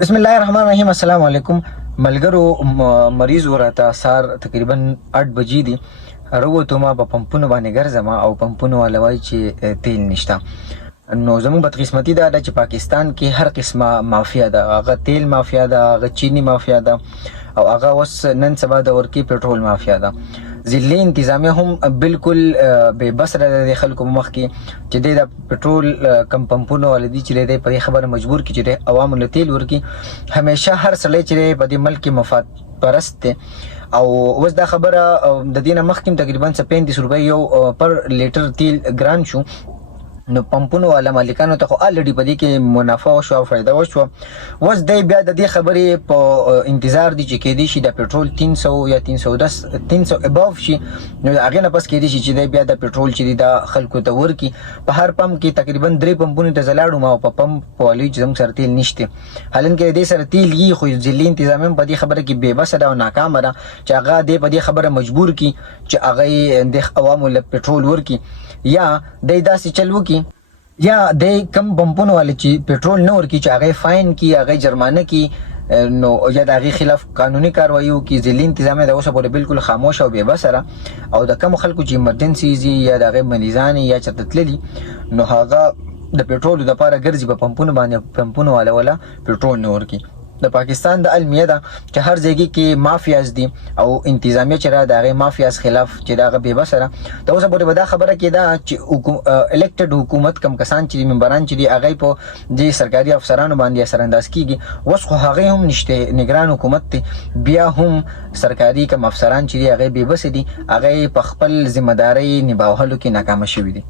بسم الله الرحمن الرحیم. السلام علیکم ملګرو. مریض ورته سار تقریبا 8 بجې دي راووتو، ما په پمپونو باندې ګرځم او پمپونو والا وایي چې تیل نشته. نو زموږ بدقسمتي دا ده چې پاکستان کې هر قسمه مافیا ده، هغه تیل مافیا ده، هغه چینی مافیا ده او هغه اوس نن سبا د ورکی پټرول مافیا ده. ضلعي انتظامیه هم بالکل بې بصره ده د خلکو مخ کې چې د پټرول کم پمپونو ولدي چې د په خبره مجبور کی چې عوامو له تیل ورکی. همیشه هر سړی چې په دې ملک کې مفاد پرست دی او اوس دا خبره د دینه مخکې تقریبا 35 روپۍ یو پر لیټر تیل ګران شو. نو پمپونو والا مالکانو ته خو الریډي په دې کې منافع وشو او فایده وشو. اوس دی بیا د دې خبرې په انتظار دي چې کېدی شي د پټرول 300 یا 310 300 اباف شي. نو هغه نه پس کېدی شي چې دی بیا د پټرول چې د خلکو ته ورکی. په هر پمپ کې تقریبا 3 پمپونه ته زلاړو ما په پمپ والي چې زموږ سره تیل نشته. حالانکه دې سره تیل یي خو ځلې انتظام په دې خبره کې بے بس ده او ناکام ده چې هغه دې په دې خبره مجبور کی چې هغه د عوامو له پټرول ورکی یا د داسې چل وکي یا د کم پمپونو والے چې پټرول نه ورکی چې هغه فاین کی، هغه جرمانه کی، نو یا د هغې خلاف قانوني کاروایي وکړي. ضلعي انتظامیه د اوسه پورې بالکل خاموش او بې بصره او د کمو خلکو چې ایمرجنسیز یا د هغې مریضان یا چېرته تللي نو هغه د پټرولو دپاره ګرځي په پمپونو باندې، پمپونو والا پټرول نه ورکي. د پاکستان د المیه ده چې هر ځای کې مافیاز دي او انتظامیه چې را د هغې مافیاز خلاف چې د هغه بې بصره د اوسه پورې به دا خبره کېده چې الکټډ حکومت کم کسان چې دي ممبران چې دي هغې په دې سرکاري افسرانو باندې اثرانداز کېږي. اوس خو هغې هم نشته، نګران حکومت دی، بیا هم سرکاري کم افسران چې دي هغې بې بسه دي، هغې په خپل ذمه دارۍ نباوهلو کې ناکامه شوي دي.